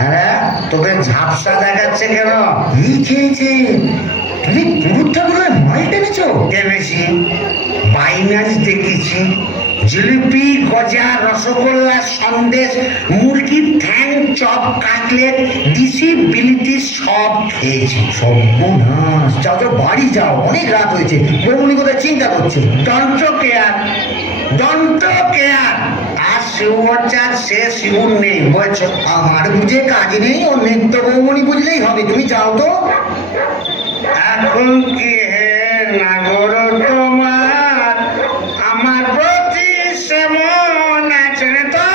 হ্যাঁ, তোকে ঝাপসা দেখাচ্ছে কেন? কি খেয়েছে? তুমি পুরুষ ঠাকুরের মাল টেনেছো? টেনেছি, বাইনান্স দেখেছি, জিলিপি, গজা, রসগোল্লা, সন্দেশ, মুরগির ঠ্যাং, চপ, কাটলেট, দিশি বিলিতি সব খেয়েছি। সর্বনাশ! যাও তো বাড়ি যাও, অনেক রাত হয়েছে। বৌমনি কোথায় চিন্তা করছে? দন্ত কেয়ার, দন্ত কেয়ার। আর শিবচার সে শিবুর নেই, বলছো? আমার বুঝে কাজ নেই, ও নিত্য বৌমনি বুঝলেই হবে। তুমি যাও তো। এখন কি হে নাগর তোমার আমার প্রতি সেমন আছে তো?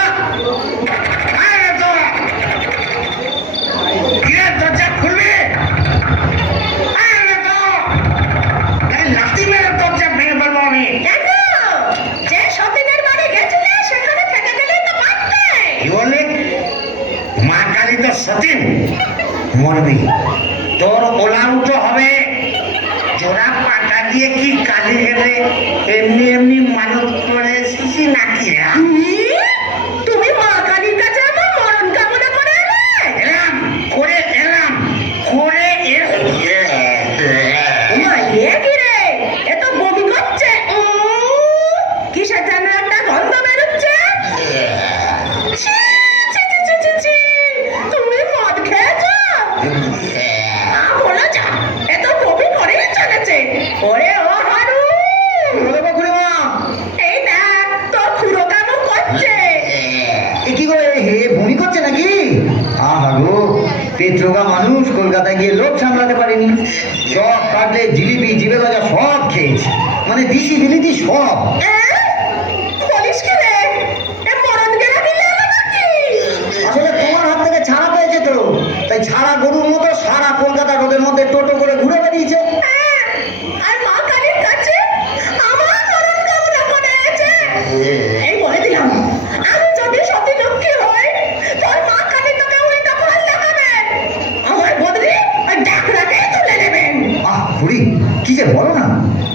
দরজা খুলবে? লাঠি মেরে দরজা ভেঙে ফেলবো আমি। কেন? যে সতীনের বাড়ি গেছিলে সেখানে থেকে গেলে তো পারতে। কি বলে? মা কালী তো সতীন, মরবি। তোর ওলাউটো হবে, জোড়া পাটা দিয়ে কি কালি হেবে এমনি এমনি মানত করে এসেছি নাকি? তুমি মা কালীর কাছে আমার মরণ কামনা করে এলাম, করে এলাম, করে এ তো বমি করছে, কিসের যেন একটা গন্ধ বেরোচ্ছে। তুমি মদ খেয়েছো? বলো যা, এত বমি করেই চলেছে। ওরে ও হারু, এই দেখ তোর খুড়ো কেমন করছে। কি করে হে বমি করছে নাকি? গো, পেট্রোগা মানুষ, কলকাতায় গিয়ে লোক সামলাতে পারেনি। সব কাটলে জিলিপি, জিবে গজা সব খেয়েছি, মানে দিশি বিলিতি সব। আসলে তোমার হাত থেকে ছাড়া পেয়েছে তো, তাই ছাড়া গরুর মতো সারা কলকাতা রোদের মধ্যে টোটো করে ঘুরে বেরিয়েছে। আর মা কালীর কাছে আমার মরণ কামনা করেছে। এই বলে দিলাম, আমি যদি সতী লক্ষ্মী হই, তোর মা কালী তোকে উল্টো ফল দেখাবে, আমার বদলে ডাকরাকে তুলে নেবেন। খুড়ি, কি যে বলো না,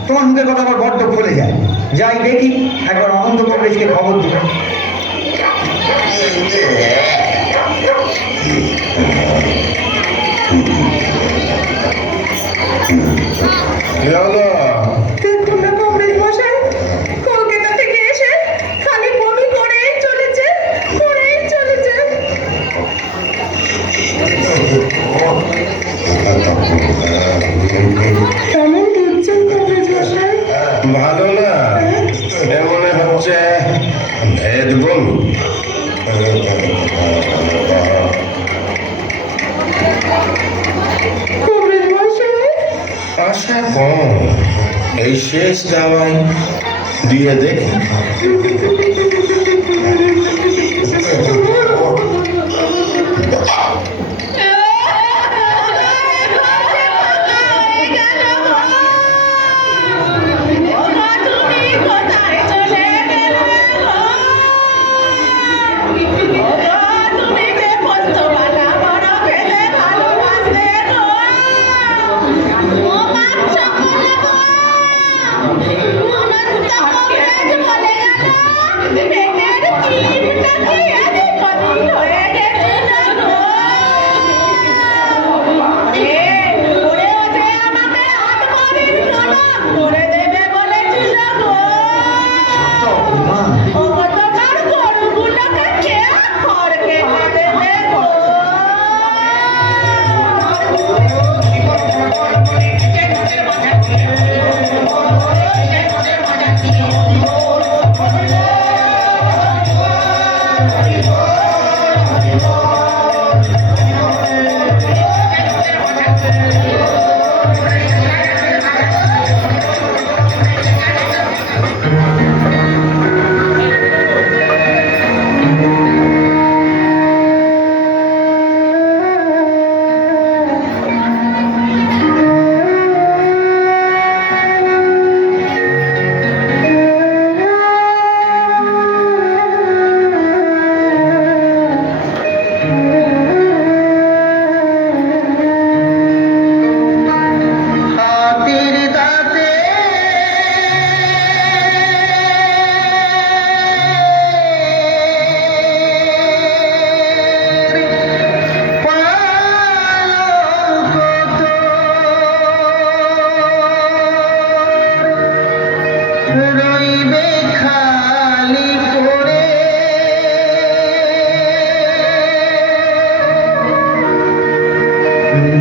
তোমার মুখের কথা আমার বড্ড খুলে যায়। যাই দেখি, একবার অনন্ত কংগ্রেসকে খবর দিল। দেখুন না কংগ্রেস মশাই, কলকাতা থেকে এসে খালি বমি করেই চলেছে, করেই চলেছে। কেমন বুঝছেন কংগ্রেস মশাই? ভালো না, মনে হচ্ছে ভেদ বমি। কংগ্রেস মশাই, আশা কম, এই শেষ দাওয়াই দিয়ে দেখি।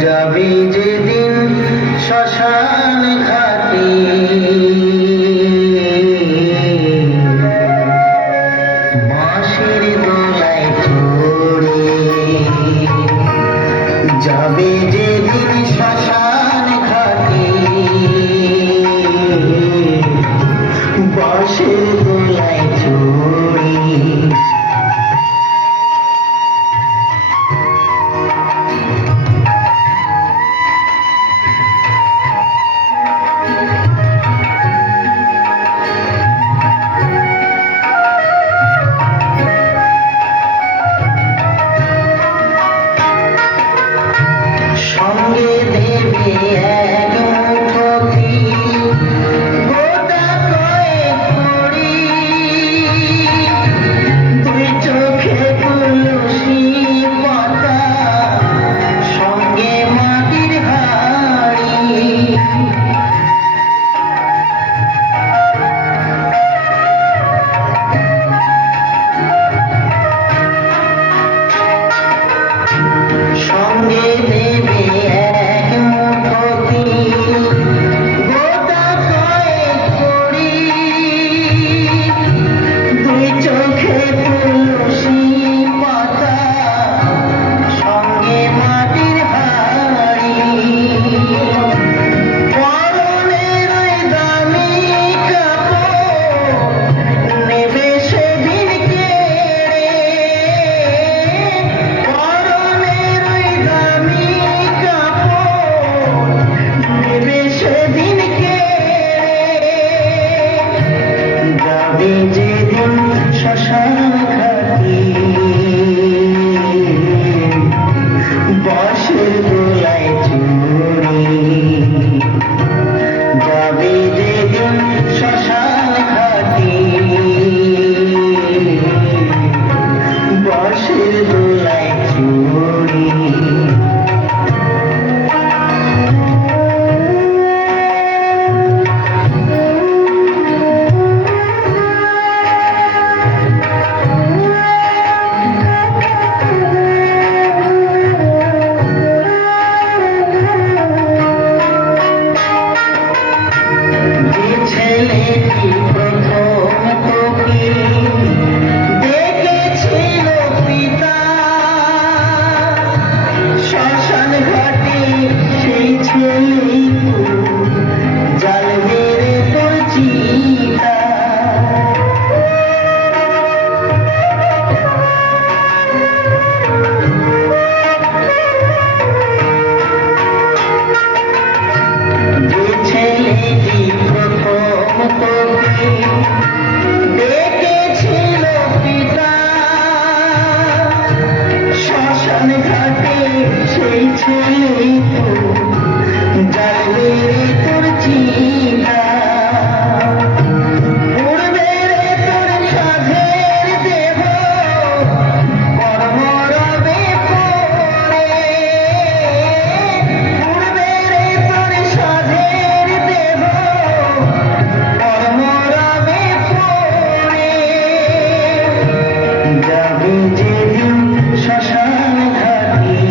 যাবে যেদিন শ্মশান ঘাটে, বাঁশের দোলায় চড়ে, যাবে যেদিন শ্মশান ঘাটে, বাঁশের দোলায় চড়ে। সঙ্গে দেবে এক মুঠো তিল, গোটা কয়েক কড়ি, দুই চোখে তুলসী পাতা, সঙ্গে মাটির হাঁড়ি। সঙ্গে দেবে এক মুঠো তিল, গোটা কয়েক কড়ি, দুই চোখে তুলসী পাতা, সঙ্গে মাটির হাঁড়ি। পরনের ওই দামি কাপড় নেবে সেদিন কেড়ে, পরনের ওই দামি কাপড় নেবে সেদিন কেড়ে, যাবে যেদিন শ্মশান ঘাটে, বাঁশের দোলায় চড়ে, যাবে যেদিন শ্মশান ঘাটে, বাঁশের দোলায় চড়ে। যে ছেলেটি প্রথম তোকে দেখেছিল পিতা, শ্মশান ঘাটে সেই ছেলেই তো জ্বালবে রে তোর চিতা। যে ছেলেটি প্রথম তোকে দেখেছিল পিতা, শ্মশান ঘাটে সেই ছেলেই তো জ্বালবে রে তোর চিতা। উড়বে রে তোর সাধের দেহ, কর্মরবে পড়ে, উড়বে রে তোর সাধের দেহ, কর্মরবে পড়ে, যাবে যেদিন শ্মশান ঘাটে,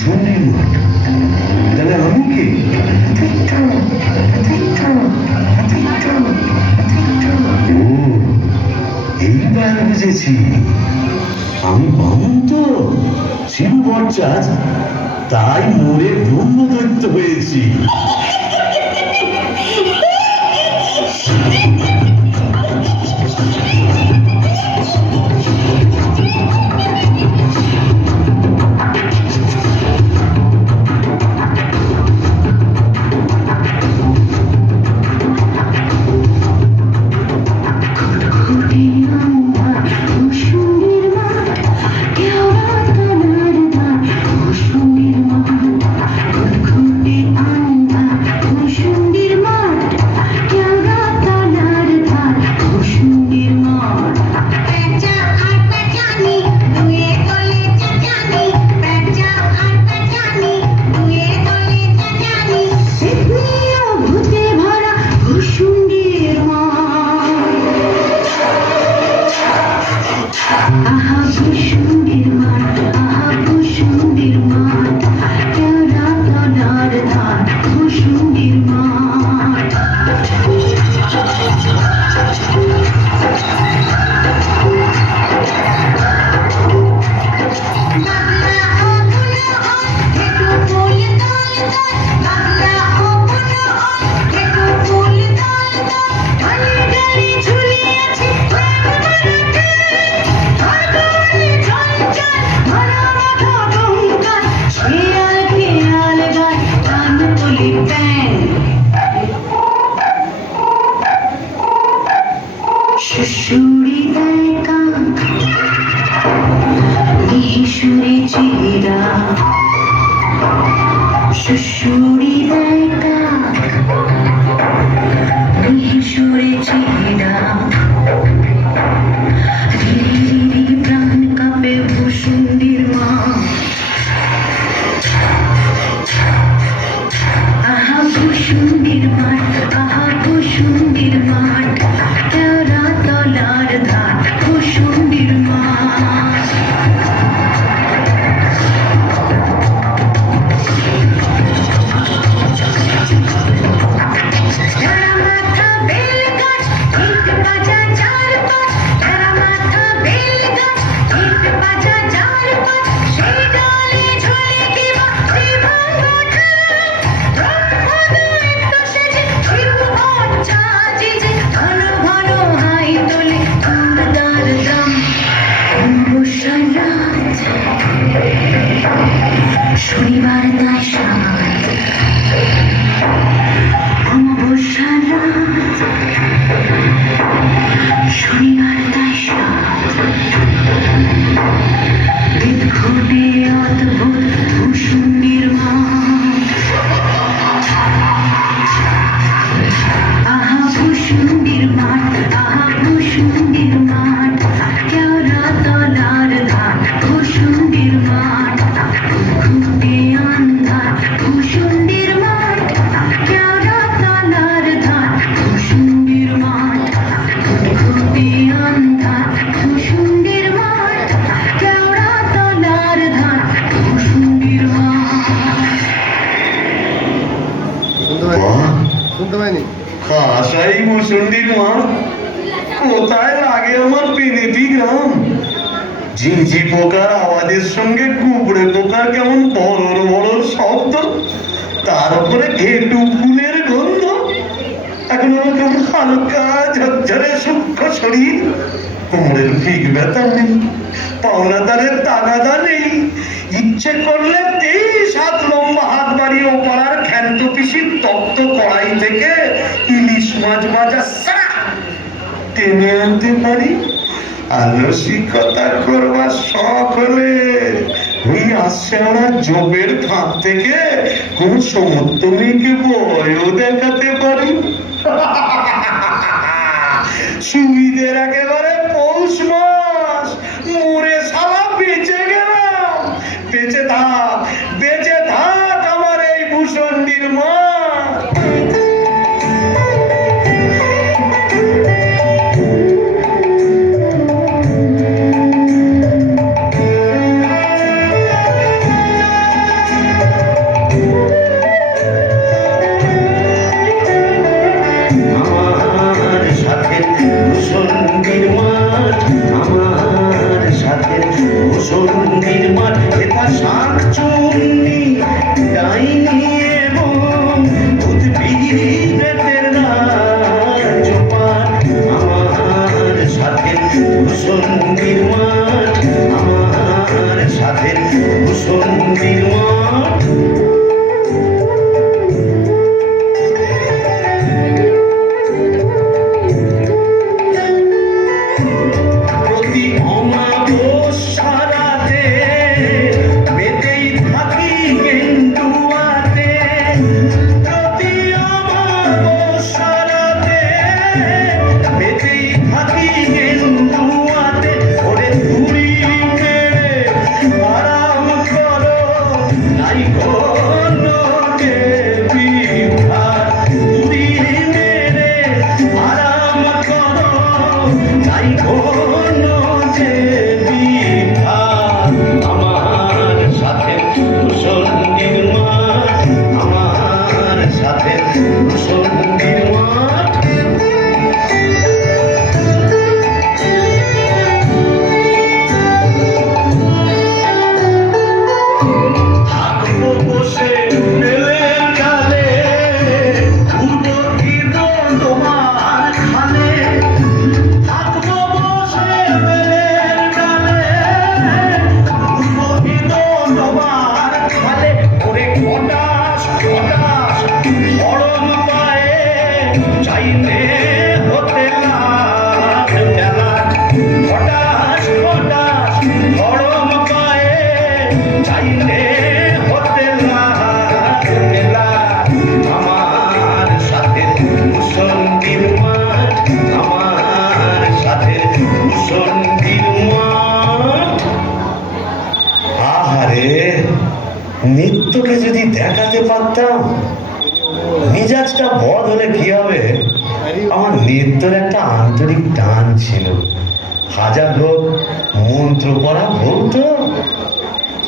ভূষণের মাঠ। তাহলে আমি কে? ও, এইবার বুঝেছি। আমি বামুন তো, শিব বরচাঁদ, তাই মোড়ে ব্রহ্মদৈত্য হয়েছি। আশাই মুসুন্ডির মাঠ, কোথায় লাগে আমার পেনেটি গ্রাম। ঝিঁঝি পোকার আওয়াজের সঙ্গে কুবড়ে পোকার কেমন বড় বড় শব্দ, তার উপরে ঘেটু ফুলের গন্ধ। এখন আমার কেমন হালকা ঝরঝরে সূক্ষ্ম শরীর, কোমরের পিক ব্যথা নেই, পাওনাদারের তাগাদা নেই। ইচ্ছে করলে 23 হাত লম্বা হাত বাড়িয়ে ওপাড়ার খ্যান্ত পিসির তপ্ত কড়াই থেকে ইলিশ মাছ ভাজা টেনে আনতে পারি। আলসিকতা করবার শখ হলে ওই আসছে আমরা জবের ফাঁক থেকে কোন সমর্থনীকে বয়ও দেখাতে পারি। সুবিধের একেবারে পৌষ মাস, মরে সালা বেঁচে গেলাম। বেঁচে থাক আমার এই ভূষণ্ডির মা। আমার সাথে মুসন্দির মাঠ, আমার সাথে মুসন্দির মাঠ, এটা শাক চুন্নি ডাইনি এবং উদ্ভিদের রাজপাট। আমার সাথে মুসন্দির মাঠ, আমার সাথে মুসন্দির মাঠ। প্রতি অমাবস্যারাতে মেতেই থাকি গেন্ডুয়াতে, প্রতি অমাবস্যারাতে মেতেই থাকি গেন্ডুয়াতে। ওরে তুড়ি মেরে আরাম করো, নাই কোনো দেবী ভার। তুড়ি মেরে আরাম করো, নাই কোনো দেবী ভার। আমার সাথে মুসন্দির মাঠ, আমার সাথে মুসন্দির মাঠ। থাকবো বসে বেলের ডালে, ঘুরবো ঘিরো তোমার খালে। থাকবো বসে বেলের ডালে, ঘুরবো ঘিরো তোমার খালে। ওরে খটাস খটাস গরম পায়ে চাইতে হতে লাখ বেলা। খটাস খটাস গরম পায়ে চাইতে হতে লাখ বেলা। আমার সাথে মুসন্দির মাঠ, আমার সাথে মুসন্দির মাঠ। আহারে, নৃত্যকে যদি দেখাতে পারতাম, মেজাজটা বদ হলে কি হবে। আমার নৃত্যের একটা আন্তরিক টান ছিল। হাজার হোক মন্ত্র পড়া বলতো,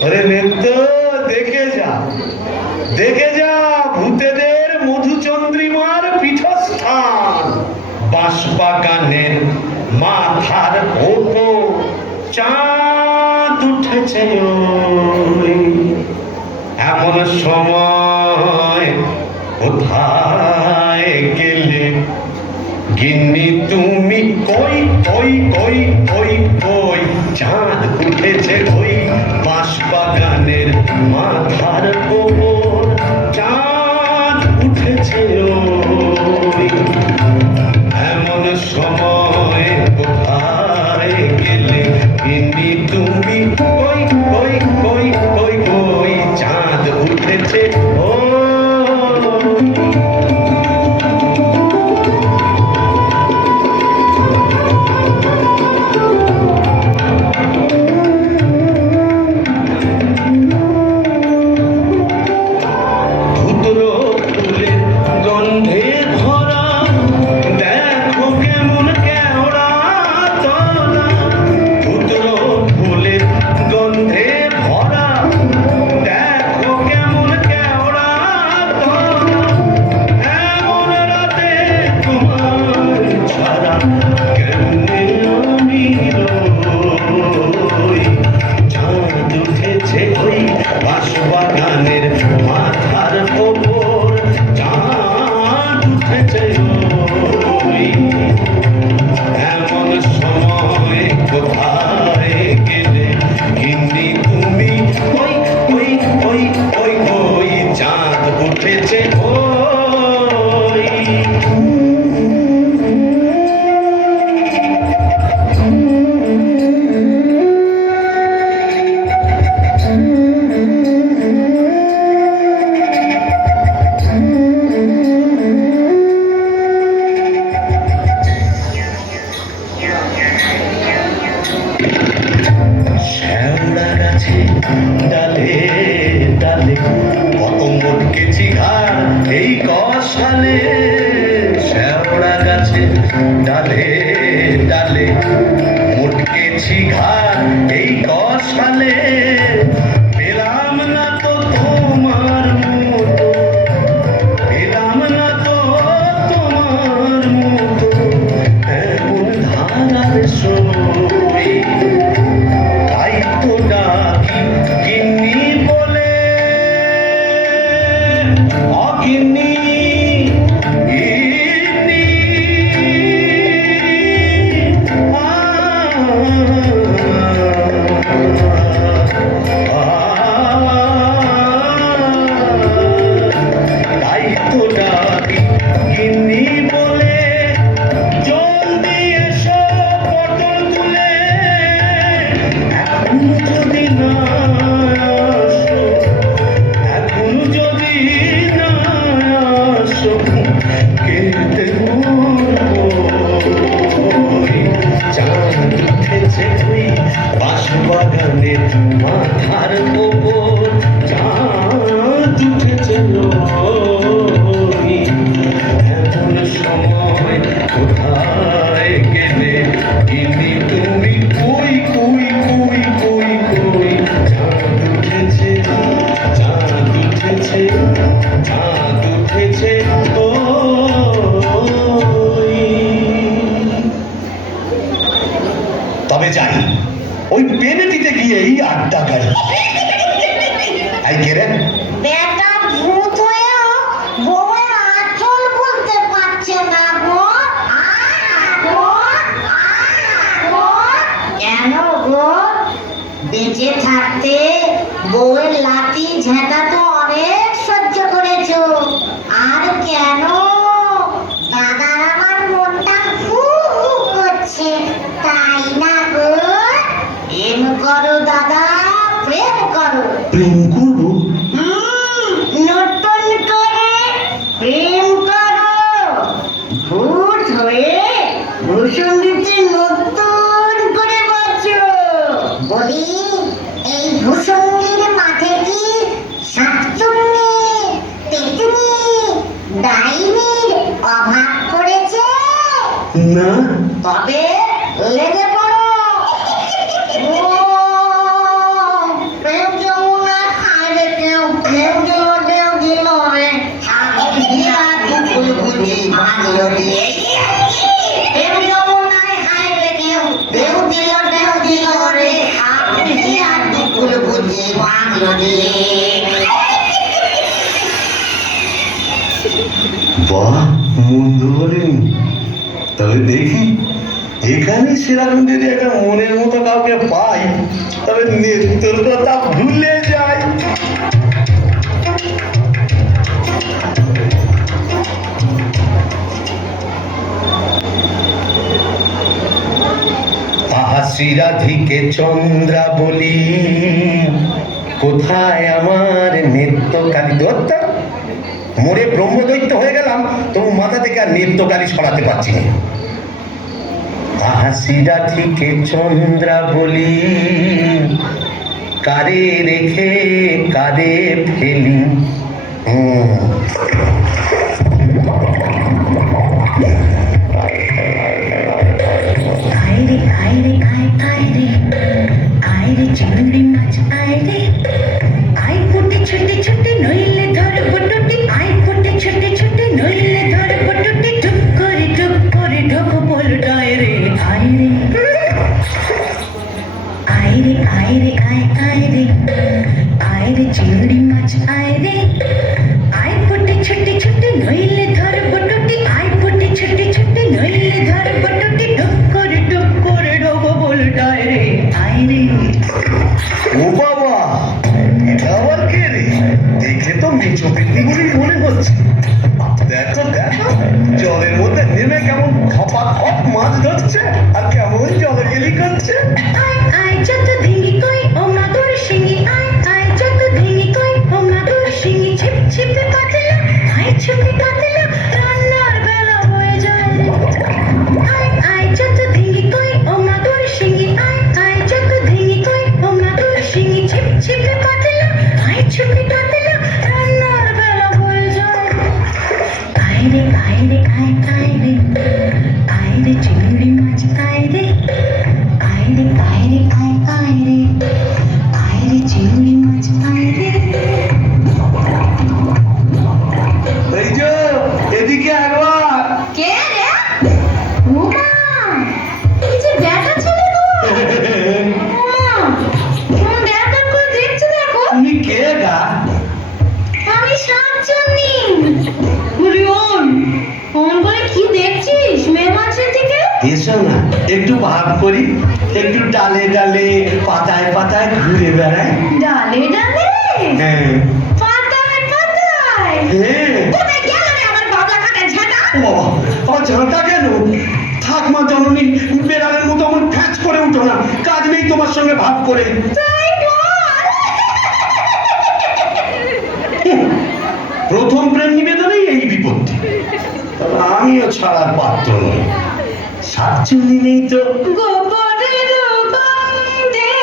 ওরে নৃত্য দেখে যা, দেখে যা ভূতেদের মধুচন্দ্রিমার পীঠস্থান। বাঁশবাগানের মাথার ওপর চাঁদ উঠেছে ওই। এমন সময় কোথায় গেলে গিন্নি তুমি? কই কই কই কই কই চাঁদ উঠেছে ওই বাঁশবাগানের মাথার ওপর, চাঁদ উঠেছে ওই। এমন সময় কোথায় গেলে গিন্নি তুমি? কই কই কই কই কই চাঁদ উঠেছে ওই। ডালে ডালে মুটকেছি ঘাট এই কষালে পেলাম না তো তোমার মুখ মাথার ওপর চাঁদ উঠেছে ওই, এমন সময় কোথায় গেলে গিনি তুমি, কই কই কই কই কই, চাঁদ উঠেছে চাঁদ উঠেছে চাঁদ উঠেছে ওই। তবে যাই, ওই পেনেটিতে গিয়েই আড্ডা গাড়ি। আই গেরে বেটা ভূত হয়েও বউয়ের আঁচল বলতে পারছে না গো। কেন গো? বেঁচে থাকতে বউয়ের লাঠি ঝেঁটা তো অনেক সহ্য করেছো, আর কেন? দাদার আমার মনটা হু হু করছে, তাই না গো? প্রেম করো দাদা, প্রেম করো। প্রেম করবো? নতুন করে প্রেম করো। ভূত হয়ে ভূষণ্ডিতে নতুন করে বাঁচো। বলি, এই ভূষণ্ডির মাঠে কি শাকচুন্নি, পেতনি, ডাইনির অভাব পড়েছে? না। তবে লেগে পড়ো। ও প্রেম যমুনা খাইলে কেউ প্রেম দিল রে, ভাঙলো দিয়ে। প্রেম যমুনায় খাইলে কেউ দেউ দিল রে, আর দুকুল বুঝি ভাঙলো দিয়ে। বাহ, মন্দ বলেনি। তবে দেখি, এখানে সেরকম যদি একটা মনের মতো কাউকে পাই, তবে নৃত্যর কথা ভুলে যাই। আহা শ্রীরাধিকে চন্দ্রা বলি, কোথায় আমার নৃত্যকালী দত্ত? মোরে ব্রহ্মদৈত্য হয়ে গেলাম, তবু মাথা থেকে আর নৃত্যকালী সরাতে পারছি না। আহা শ্রীরাধিকে চন্দ্রা বলি, কারে রেখে কারে ফেলি। আইরে আইরে আয় আইরে আইরে চিংড়ি মাছ আইরে, আই ফুটে ছুটে ছুটে নইলে ধর বটুটি, আই ফুটে ছুটে ছুটে নইলে ধর বটুটি, টুক করে ঢোকো পোলটায় রে। আইরে আইরে আইরে আয় আইরে আইরে চিংড়ি মাছ আইরে, আই ফুটে ছুটে ছুটে নইলে ধর বটুটি, আই ফুটে ছুটে ছুটে নইলে ধর বটুটি, টুক করে ঢোকো পোলটায় রে। আইরে ও বাবা, এটা আবার কে রে? দেখে তো মিচো পিকনিগুলি মনে হচ্ছে। দেখো দেখো, জলের মধ্যে নেমে কেমন খপা খপ মাছ ধরছে, আর কেমন জলে গেলি করছে। আয় আয় যত ধিঙ্গি কই ও মাদুর শিঙি, আয় আয় যত ধিঙ্গি কই ও মাদুর শিঙি, ছিপ ছিপে কাতলা, আয় ছুপে কাতলা, রান্নার বেলা হয়ে যায়। আয় আয় যত ধিঙ্গি কই ও মাদুর শিঙি, আয় আয় যত ধিঙ্গি কই ও মাদুর শিঙি, ছিপ ছিপে কাতলা, আয় ছুপে কাতলা, রান্নার বেলা হয়ে যায়। আইরে আইরে আয় আইরে আইরে চিংড়ি মাছ আইরে, আইরে আইরে আয় আইরে আইরে চিংড়ি মাছ আইরে। এই যে এদিকে একবার। কে রে? উমা, এই যে বেটা ছেলে গো। উমা, তুমি বেটা করে দেখছো দেখো। তুমি কে গা? আমি শাকচুন্নি। বলি ওই, অমন করে কি দেখছিস মেয়ে মানুষের দিকে? এসো না, একটু ভাব করি, একটু ডালে ডালে পাতায় পাতায় ঘুরে বেড়াই। ডালে ডালে, হ্যাঁ পাতায় পাতায়। হ্যাঁ। কোথায় গেল রে আমার বাবা কাটা ঝাঁটা? ও বাবা, আমার ঝাঁটা কেন? থাক মা জননী, বেড়ালের মতো আমার ফ্যাচ করে উঠো না, কাজ নেই তোমার সঙ্গে ভাব করে। তাই বল। প্রথম প্রেম নিবেদনেই এই বিপত্তি, তবে আমিও ছাড়ার পাত্র নই। শাকচুন্নি নেই তো। গোবরের গন্ধে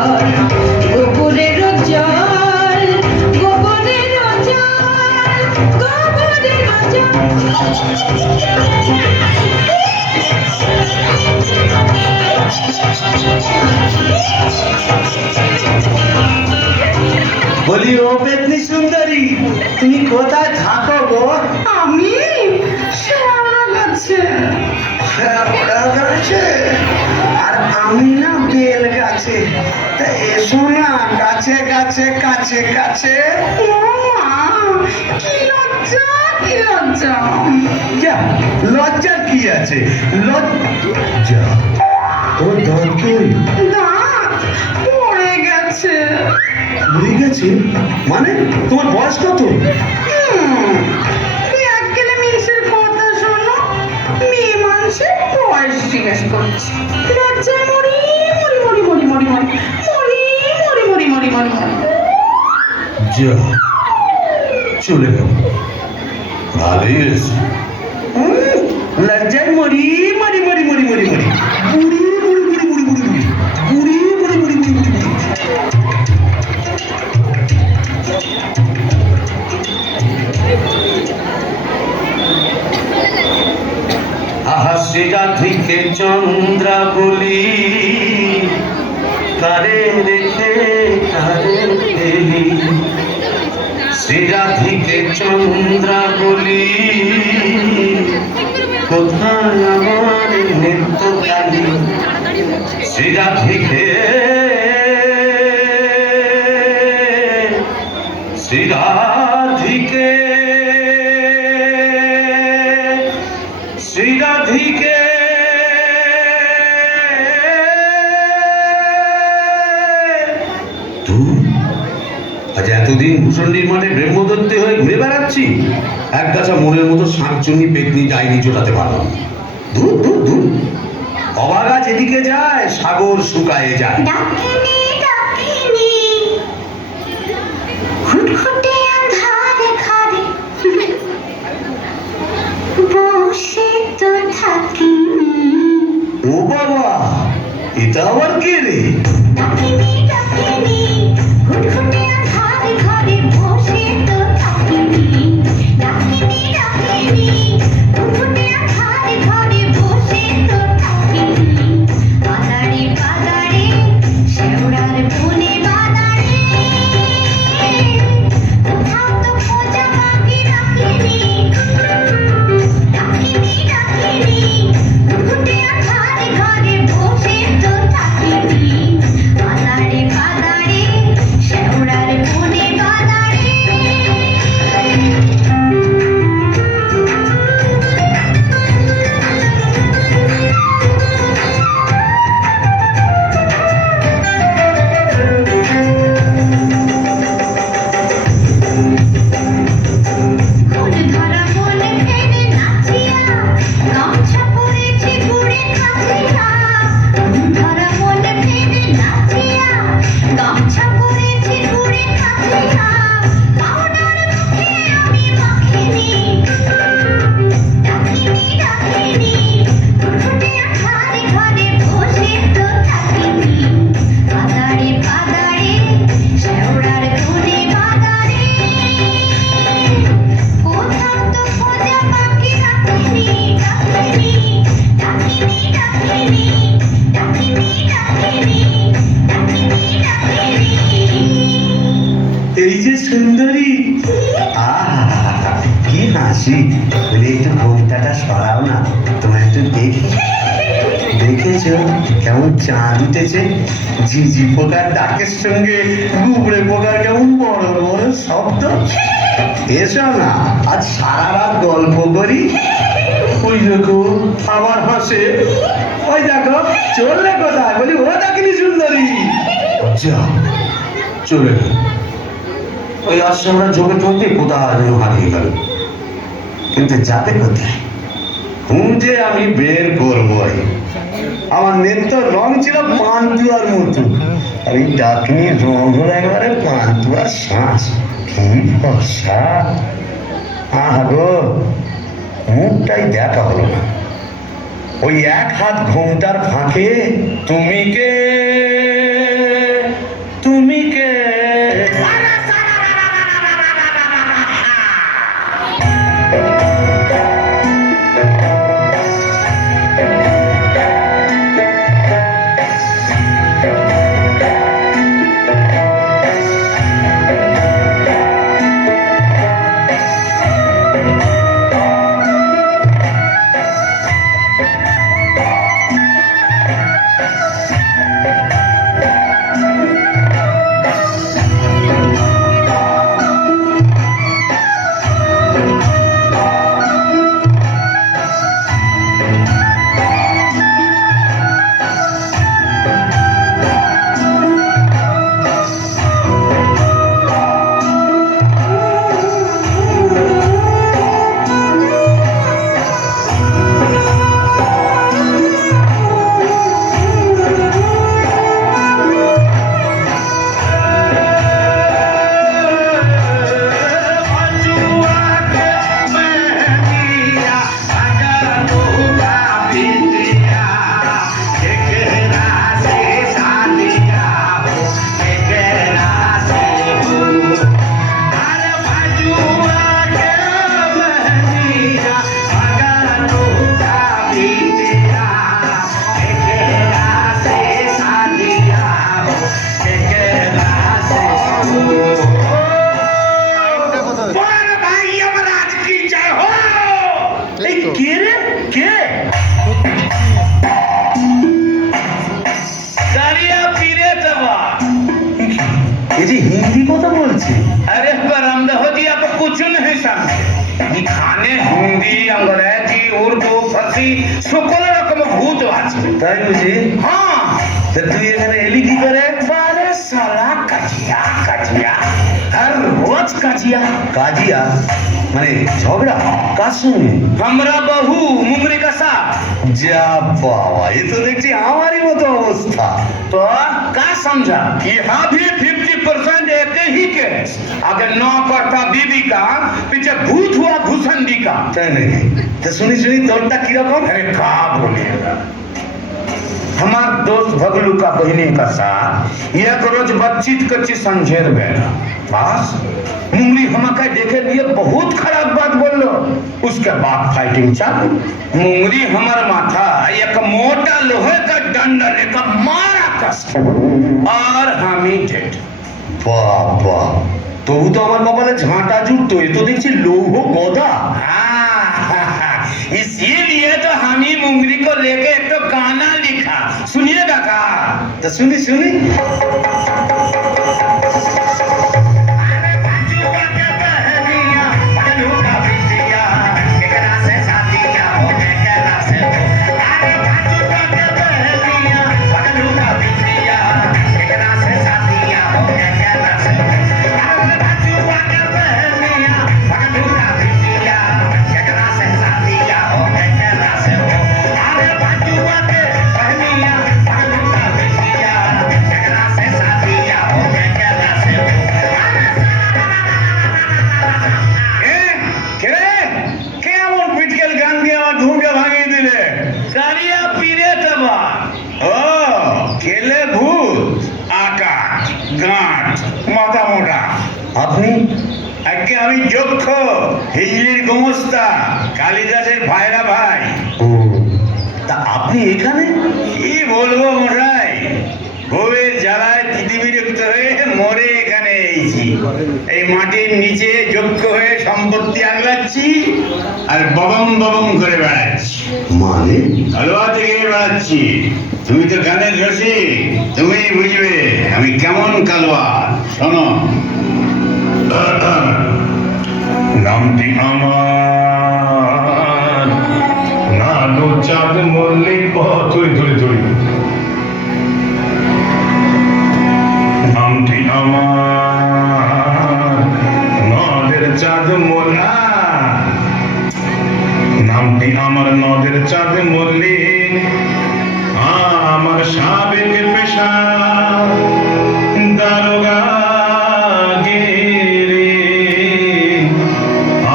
ঘর গোবরের জল গোবরের জল গোবরের বলি ও পেতনি সুন্দরী, তুমি কোথায় থাকো গো? আমি শ্যাওড়া গাছে শ্যাওড়া গাছে, আর আমি না বেল গাছে। তা এসো না গাছে গাছে কাছে কাছে। ও মা, কি লজ্জা কি লজ্জা। যা, লজ্জা কি আছে? লজ্জা তোর দাঁত কই? দাঁত পড়ে গেছে। মরে গেছে মানে? তোমার বয়স কত? তুই এক গেলে মিনিসের কথা শোনো, মেয়ে মানুষের বয়স জিজ্ঞেস করছি। লজ্জায় মরি মরি মরি মরি মরি মরি মরি মরি মরি মরি মরি মরি। যা, চলে গেল। ভালোই হয়েছে। লজ্জায় মরি মরি মরি মরি মরি মরি বুড়ি বুড়ি বুড়ি বুড়ি বুড়ি বুড়ি বুড়ি বুড়ি বুড়ি বুড়ি বুড়ি। হাসিরা থেকে চন্দ্রা বলি, কারে রেখে কারে পেলি। শ্রীরাধিকে চন্দ্রা বলি, কোথায় আমার নিত্য কালী। শ্রীরাধিকে শ্রীরাধিকে শ্রীরাধিকে আজ এতদিন ভূষণ্ডির মাঠে ব্রহ্মদত্তে হয়ে ঘুরে বেড়াচ্ছি, এক গাছা মনের মতো শাঁকচুনি পেতনি ডাইনি জোটাতে পারলাম। দূর দূর দূর, অবাগা যেদিকে যায় সাগর শুকায়ে যায়। ডাকিনি ডাকিনি খুটখুটে আঁধারে ঘরে বসে তো থাকিনি। ও বাবা, এটা আবার কে রে? ডাকিনি ডাকিনি খুটখুটে আঁধারে ঘরে বসে তো থাকিনি। ডাকিনি ডাকিনি খুটখুটে আঁধারে ঘরে বসে তো থাকিনি। বাদারে বাদারে শেওড়ার বনে বাদারে কোথাও তো খোঁজা বাকি রাখিনি। ডাকিনি ডাকিনি খুটখুটে আঁধারে ঘরে বসে তো থাকিনি। বাদারে বাদারে শেওড়ার বনে বাদারে। ফুল ধরা মনে ফেলে নাচিয়া গামছা পরেছে ঘুরে কাছিয়া। ফুল ধরা মনে ফেলে নাচিয়া গামছা পরেছে ঘুরে কাছিয়া। পাউডার মুখে আমি মাখিনি। ডাকিনি ডাকিনি খুটখুটে আঁধারে ঘরে বসে তো থাকিনি। বাদারে বাদারে শেওড়ার বনে বাদারে কোথাও তো খোঁজা বাকি রাখিনি। ডাকিনি ডাকিনি ডাকিনি ডাকিনি ডাকিনি ডাকিনি ডাকিনি। এই যে সুন্দরী, আহা কি হাসি। বলে একটু ঘোমটাটা সরাও না, তোমার একটু দেখি। দেখেছো কেমন চাঁদ উঠেছে? ঝিঝি পোকার ডাকের সঙ্গে গুবড়ে পোকার কেমন বড় বড় শব্দ। এসো না, আজ সারা রাত গল্প করি। ওই দেখো আবার হাসে। ওই দেখো চললে কোথায়? বলি ও ডাকিনি সুন্দরী। যা, চলে গেল। ওই আসছে আমরা যোগে ঠকে কোথায় যেন হারিয়ে গেল। কিন্তু যাবে কোথায়? খুঁজে আমি বের করবই। আমার নেত্র রং ছিল পান্তুয়ার মতো, আর এই ডাকিনির রং হলো একবারে পান্তুয়ার শ্বাস। কি ফর্সা! আহা গো, মুখটাই দেখা হলো না। ওই এক হাত ঘোমটার ফাঁকে তুমি কে এই যে হিন্দি কথা বলছে। अरे बरामदह जी आप कुछ नहीं समझे এখানে হিন্দি अंग्रेजी उर्दू ফার্সি সকল রকম ভূত আছে তাই বুঝি? হ্যাঁ তা তুই এখানে এলি কি করে? बारे साला कजिया कजिया हर रोज कजिया কাজিয়া মানে ঝগড়া কার সঙ্গে? हमरा बहू मुंगरी का साथ যা বাবা, এ তো দেখছি আমারই মতো অবস্থা। तो का समझा यहाँ भी 50% एक ही केस अगर नौ करता बीबी का पीछे भूत हुआ भूसंडी का তাই নাকি? তা শুনি শুনি তোরটা কিরকম? अरे का बोलेगा हमार दोस्त भगलू का बहनी का साथ एक रोज बातचीत कच्ची समझेर बेरा बस मुंगली हमका देखे लिए बहुत खराब बात बोल लो उसके बाद फाइटिंग चालू मुंगली हमार माथा एक मोटा लोहे का डंडा लेकर मारा कस और हम ही डेड বাবা, তবু তো আমার কপালে ঝাঁটা জুটতো, এ তো দেখছি লৌহ গদা। इसीलिए तो हम ही मुंगली को लेके एक तो गाना लिखा सुनिएगा का তা শুনি শুনি। কেমন পিটকেল গান দিয়ে আমার ধুমকে ভাঙিয়ে দিলে কারিয়া পীরে তবা ও কেলে ভূত আকাশ গাঁট মাথা মোটা আপনি? আজকে আমি যক্ষ হিজলির গোমস্তা কালিদাসের ভাইরা ভাই ও, তা আপনি এখানে? কি বলবো মশাই বউয়ের জ্বালায় পৃথিবীরক্ত হয়ে মরে এখানে এসেছি এই মাটির নিচে যক্ষ হয়ে সম্পত্তি আগলাচ্ছি আর ববম ববম করে বেড়াচ্ছি মানে? কালোয়া থেকে বেড়াচ্ছি তুমি তো গানের রসিক তুমি বুঝবে আমি কেমন কালোয়া শোনো নামটি আমার নানু চাঁদ মল্লিক ধরে ধরে ধরে নামটি আমার নদের চাঁদ মোলা নামটি আমার নদের চাঁদ মল্লিক আমার সাবেক পেশা দারোগা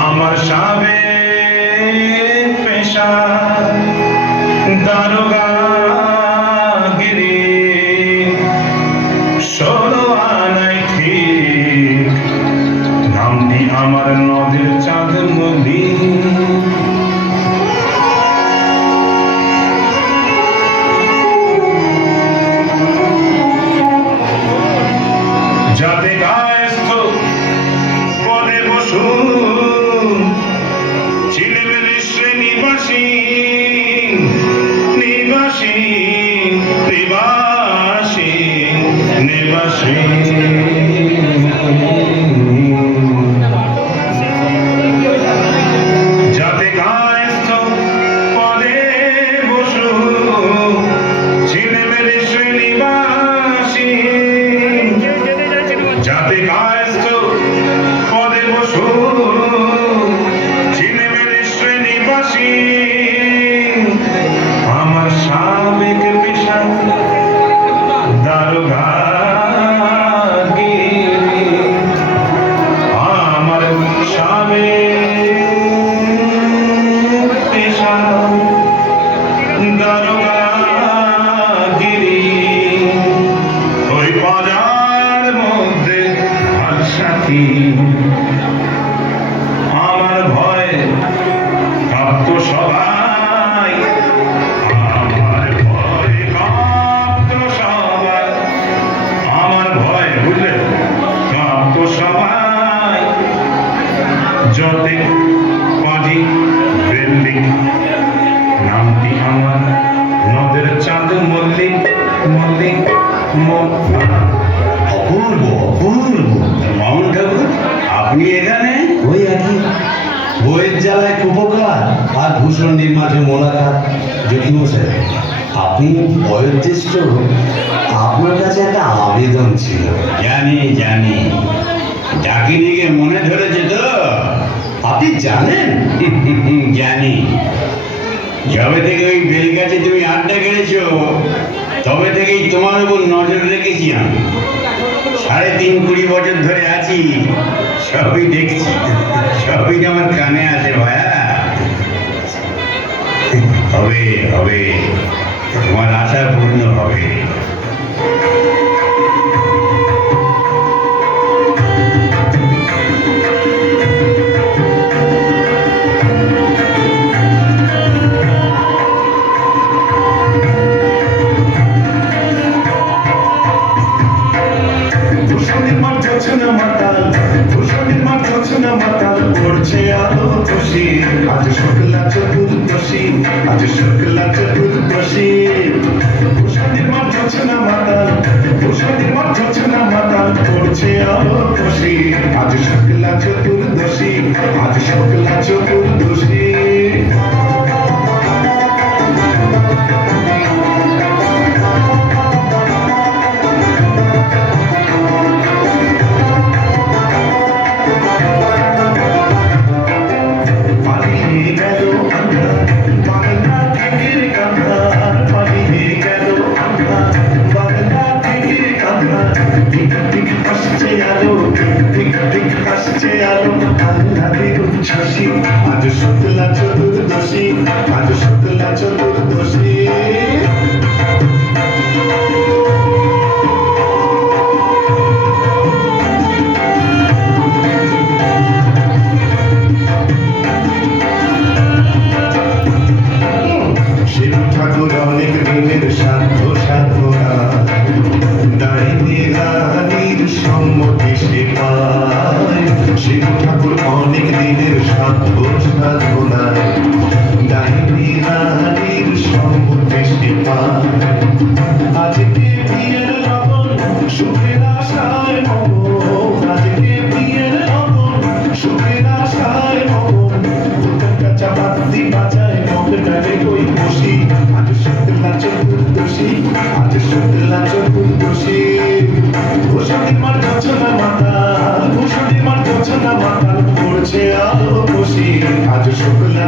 আমার সাবেক পেশা দারোগা গিরি 16 আনাই ঠিক নামটি আমার নদের চাঁদ মল্লিক যাতে গায়স্থ পদে বসুন ছিলেমেলে শ্রেণীবাসী নিবাসী নিবাসী নিবাসী যাতে গায়স্থ পদে বসুন ছিলেমেলে শ্রেণীবাসী যাতে কায়স্থ পদে বসু ছিলেমেলে শ্রেণীবাসী আমার সাবেক পেশা দারোগা আমার সাবেক পেশা দারোগা ওই বাজার মধ্যে আর সাথী আমার ভয় কাঁপত সবাই আমার ভয় কাঁপত সবাই আমার ভয় বুঝলে কাঁপত সবাই যতে পাজি বিল্ডিং নামটি আমার নদের চাঁদ মল্লিক মল্লিক অপূর্ব অপূর্ব। আপনি এখানে ওই একই বইয়ের জ্বালায় কুপকার আর ভূষণীর মাঝে মোলাকাত। জ্যোতিমশাই, আপনি বয়োজ্যেষ্ঠ, আপনার কাছে একটা আবেদন ছিল। জানি জানি, ডাকিনিকে মনে ধরেছে তো? আপনি জানেন? জানি। যবে থেকে ওই বেলগাছে তুমি আড্ডা কেড়েছো, তবে থেকেই তোমার উপর নজর রেখেছি আমি। ৩.৫-২০ বছর ধরে আছি, সবই দেখছি, সবই আমার কানে আসে ভায়া। হবে হবে, তোমার আশা পূর্ণ হবে। ভূষণের মাঠ জোছনা মাতাল, ভূষণের মাঠ জোছনা মাতাল, পড়ছে আলো খুশি, আজ শুক্লা চতুর্দশী, আজ শুক্লা চতুর্দশী। ভূষণের মাঠ জোছনা মাতাল, ভূষণের মাঠ জোছনা মাতাল, পড়ছে আলো খুশি, আজ শুক্লা চতুর্দশী, আজ শুক্লা চতুর্দশী। পালিয়ে গেল আন্ধার, বাংলা থেকে কান্ধার, পালিয়ে গেল আন্ধার, বাংলা থেকে কান্ধার। টিক টিক আসছে আলো, টিক টিক আসছে আলো, আহ্লাদের উচ্ছ্বাসী, আজ শুক্লা চতুর্দশী, আজ শুক্লা চতুর্দশী। শিব ঠাকুর অনেক দিনের সাধ্য সাধনা, দাঁড়িয়ে রানীর সম্মতি সে পায়। শিব ঠাকুর অনেক দিনের সাধ্য সাধনা, দাঁড়িয়ে রানীর সম্মতি সে পায়। আজকে বিয়ের লগন, সুখের আশায় মগন, আজকে বিয়ের লগন, সুখের আশায় মগন। কাঁচা বাদ্যি বাজায় মগ ডালে কই বসি, আজ শুক্লা চতুর্দশী, আজ শুক্লা চতুর্দশী। ভূষণের মার জোছনা মাতাল, ভূষণের মার জোছনা মাতাল, পড়ছে আলো খুশি, আজ শুক্লা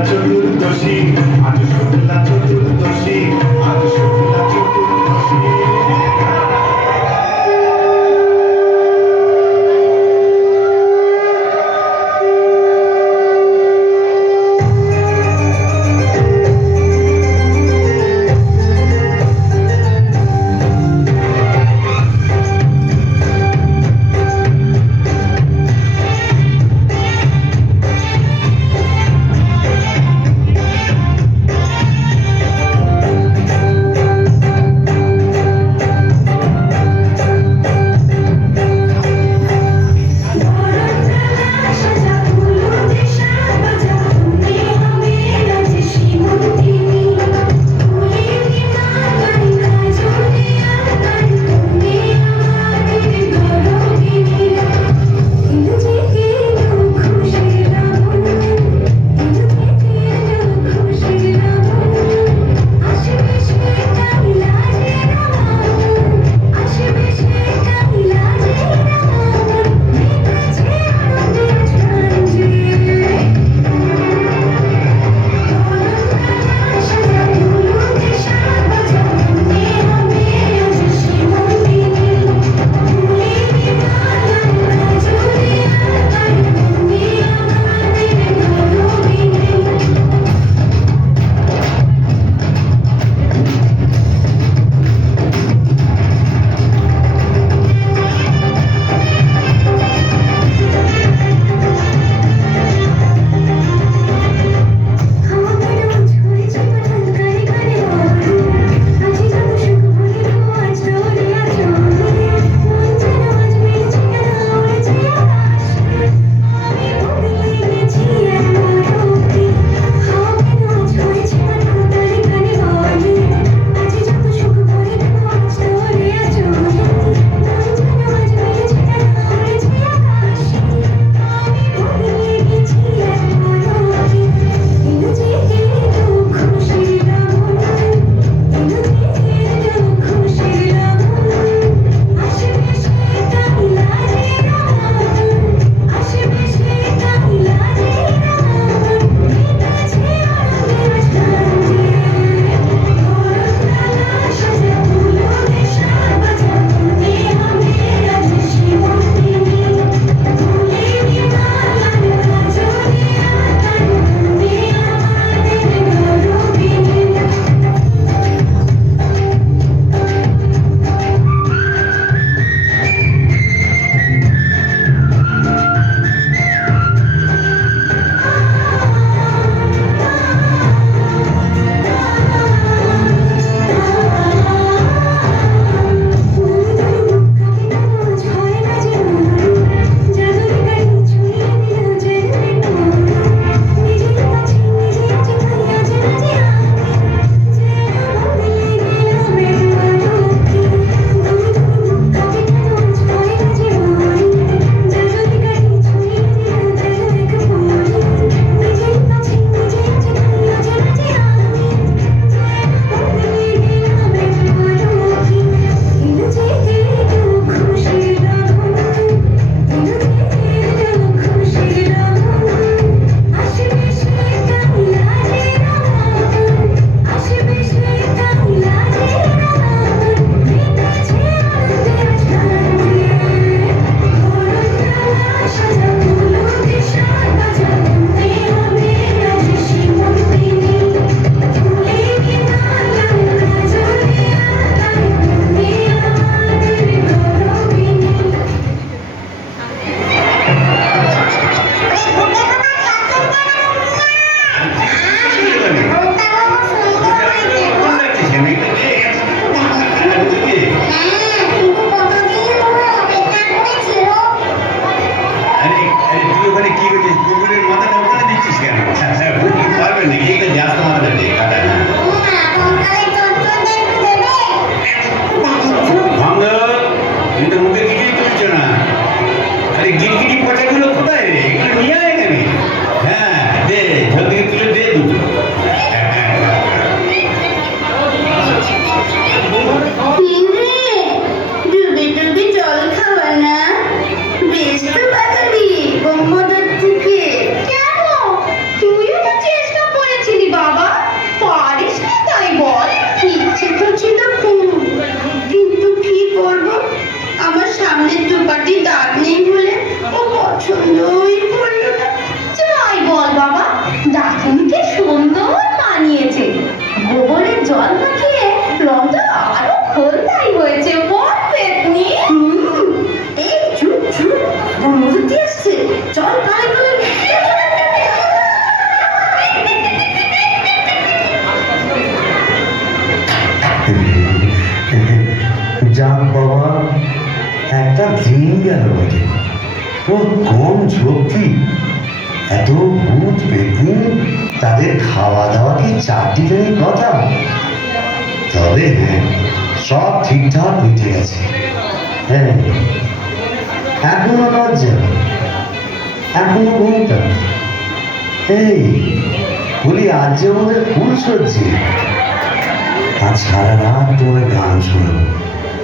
পছন্দই পড়লো না। যাই বল বাবা, ডাকিনিকে সুন্দর মানিয়েছে। গোবরের জল মাখিয়ে রংটা আরো খোলতাই হয়েছে। বল পেতনি। এই চুপ চুপ, মধুতি আসছে, চল কালে কালে। যাক বাবা, একটা দিন গেল বটে। ও কম ঝক্কি, এত ভূত পেতনি, তাদের খাওয়া দাওয়া কি চারটিখানি কথা? তবে হ্যাঁ, সব ঠিকঠাক মিটে গেছে। হ্যাঁ, এখনো লজ্জা, এখনো ঘুমটা। এই বলি, আজ যে আমাদের ফুল সজ্জি, আজ সারা রাত তোমার গান শোনাবো,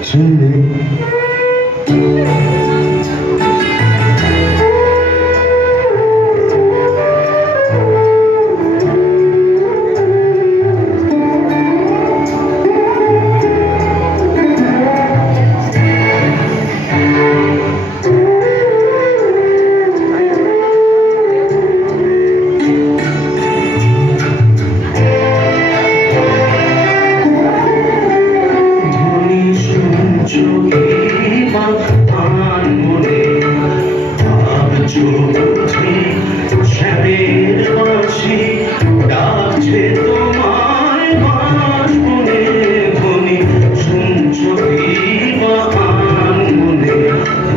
শুনবে? ধ্বনি শুনছো কি বা প্রাণ মনে ভাবছো বুঝি শ্যামের বাঁশি ডাকছে তোমায় বাঁশ বনে। ধ্বনি শুনছো কি বা প্রাণ মনে,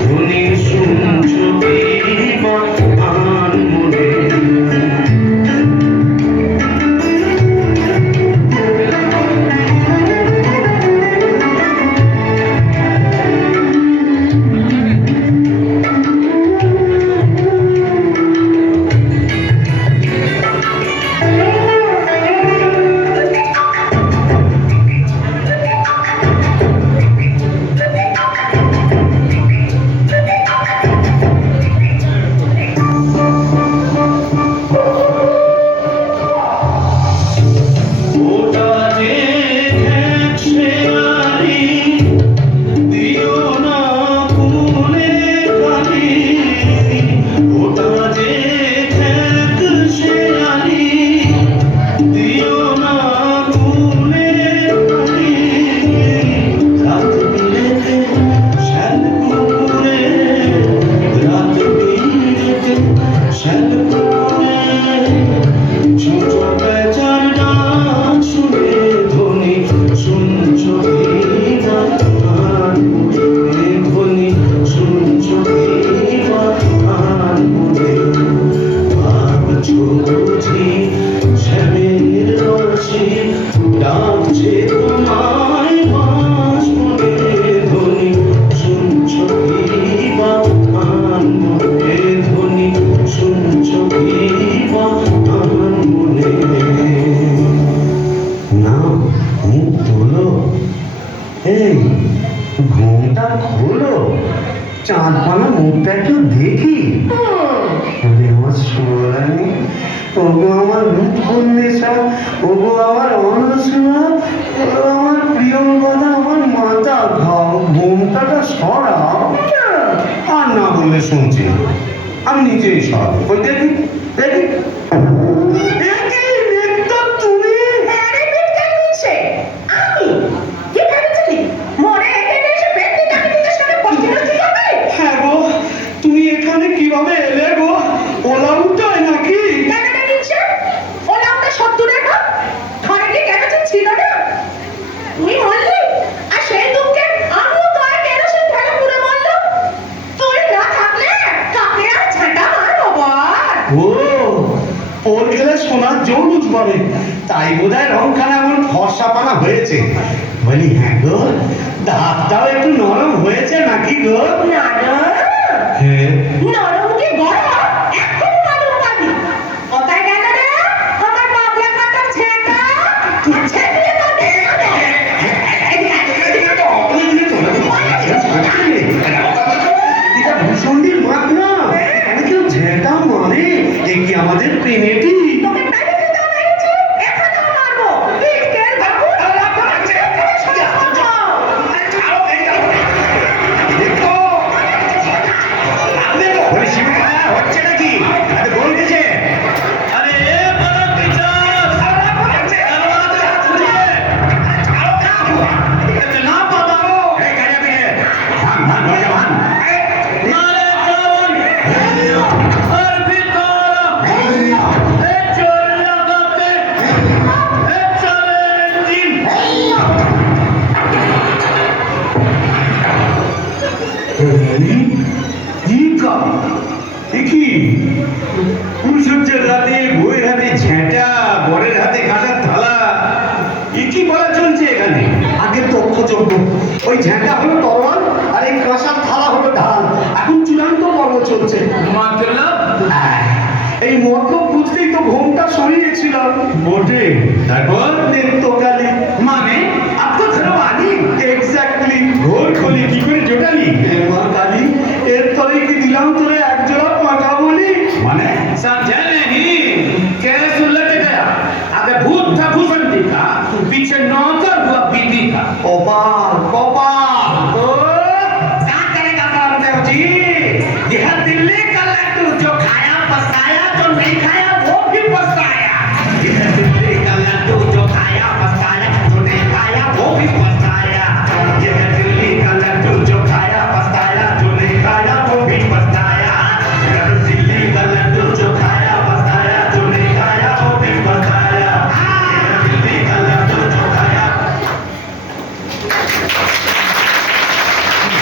ধ্বনি শুনছো কি বা প্রাণ মনে। ওটা যে ঠেকছে আরি, দিও না কুলে কালি। ওটা যে ঠেকছে আরি, দিও না কুলে কালি। রাত বিরেতে শ্যাল পুকুরে, রাত বিরেতে শ্যাল পুকুরে ছোট বেচার ডাক শুনে। ধ্বনি শুনছো কি বা প্রাণ মনে, ধ্বনি শুনছো কি বা প্রাণ মনে। ভাবছো বুঝি শ্যামের বাঁশি ডাকছে তোমায় বাঁশ বনে। ধ্বনি শুনছো কি বা প্রাণ মনে, ধ্বনি শুনছো কি বা প্রাণ মনে। না, মুখ তোলো, এই ঘুমটা খোলো, চাঁদ পানা মুখটা একটু দেখি। ওরে আমার সোনারানী, ওগো আমার রূপকন্যা, ওগো আমার অনসূয়া, ওগো আমার প্রিয় কথা, আমার মাতা ঘাও, ঘুমটাটা সরাও। আর না বললে শুনছি না, আমি নিজেই সরাবো। ওই দেখি দেখি। একই নেকটা তুমি? আরে পেটটা নিচে। আমি? কি ভেবেছিলি? মরে এখানে এসে পেটনি ডাকি দিতে সাথে পছন্দ হবে? হ্যাঁ গো, তুমি এখানে কিভাবে এলে গো? ওলা উঠায় নাকি? কেন নিচে? ওলা ওটা সব দূরে না। ঘরে কি কেমন ছিল না? তুই মরলি, আর সেই দুঃখে আমিও গায়ে কেরোসিন ঢেলে পুড়ে মরলাম। তুই না থাকলে কাকে আর ঝাঁটা মারবো বল? ও, ওর গেলে সোনার জৌলুস বলে, তাই বোধহয় রংখানা এমন ফর্সা পানা হয়েছে। বলি হ্যাঁ গো, দাঁতটাও একটু নরম হয়েছে নাকি গো? না না, হ্যাঁ, নরম কি গরম? এক্ষুনি মালুম পাবি। কোথায় গেল রে আমার বাবলা কাটার ঝেঁটা? ঝেঁটিয়ে তো দে। এটা ভূষণ্ডির মাঠ না, এখানে কেউ ঝেঁটা মারে? এ কি আমাদের পেনেটি? তোকে তাই দিতে হয়েছে, এখানেও মারবো। বিকেল বাবু, আপনার ঝেঁটা সরে যজ্ঞ, ওই ঝ্যাঁটা হলো তরোয়াল আর এই কাঁসার থালা হলো ঢাল। এখন চূড়ান্ত পর্ব চলছে। মতলব এই মতলব বুঝতেই তো ঘোমটা সরিয়েছিলাম। বটে, তারপর নেত্রকালী মানে আপ তো ধরো আনি এক্স্যাক্টলি। ঘোর খলি কি করে জোটালি? মা কালী, এর তলে কি দিলাম তোরে একজোড়া পাকা বলি? माने समझा नहीं? कैसे उलट गया? अगर भूत था भूसंडी का, तो पीछे नौकर हुआ बीबी का। কপাল কপাল। ओ, क्या करेगा साहब जी?